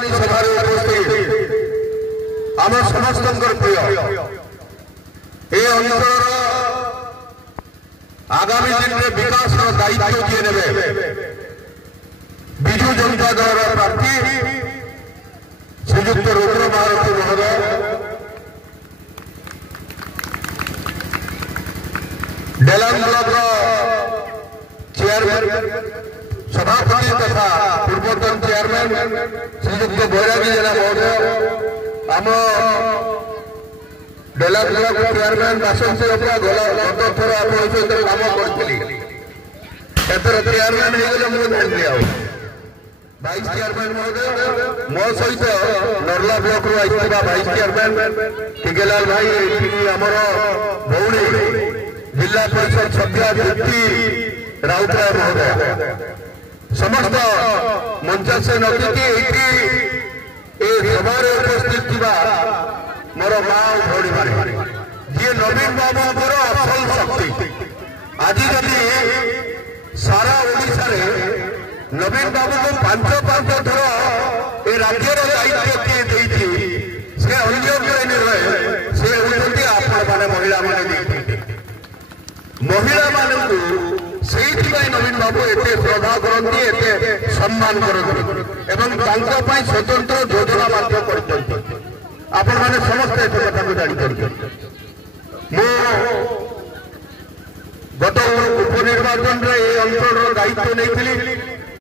निर्वाचन सभा उपस्थित आम समस्त प्रिय ये अंचल आगामी दिन में विकास दायित्व किए ने विजु जनता दल प्रार्थी श्रीजुक्त रुद्र महारथी महोदय डेलांग ब्लॉक चेयरमैन सभापति तथा पूर्वतन चेयरमैन श्रीजुक्त बैरागी जेना महोदय आम डेलांग ब्लॉक चेयरमैन बासंती अपुआ गत थर आप काम करी एथर चेयरमैन हो जानी भाइस चेयरमैन महोदय मो सहित नर्ला ब्लॉक रु आइथिबा भाइस चेयरमैन टिकेलाल भाई आमर भौणी जिला परिषद सभ्य दीप्ति राउतराय महोदय समस्त मंच से नदीकी सभा उपस्थित थिबा मोर माँ भौणी माने जी नवीन बाबू असल शक्ति आज जदि सारा ओडिशा रे नवीन बाबू को पांच थर ए राज्यर दायित्व किए देती से अन्य निर्णय से होती आपण मैंने महिला महिला मानू से नवीन बाबू एत श्रद्धा करती एत सम्मान करते स्वतंत्र योजना आपण मैंने समस्त कथा को जानी गत उपनिर्वाचन में ये अंचल दायित्व नहीं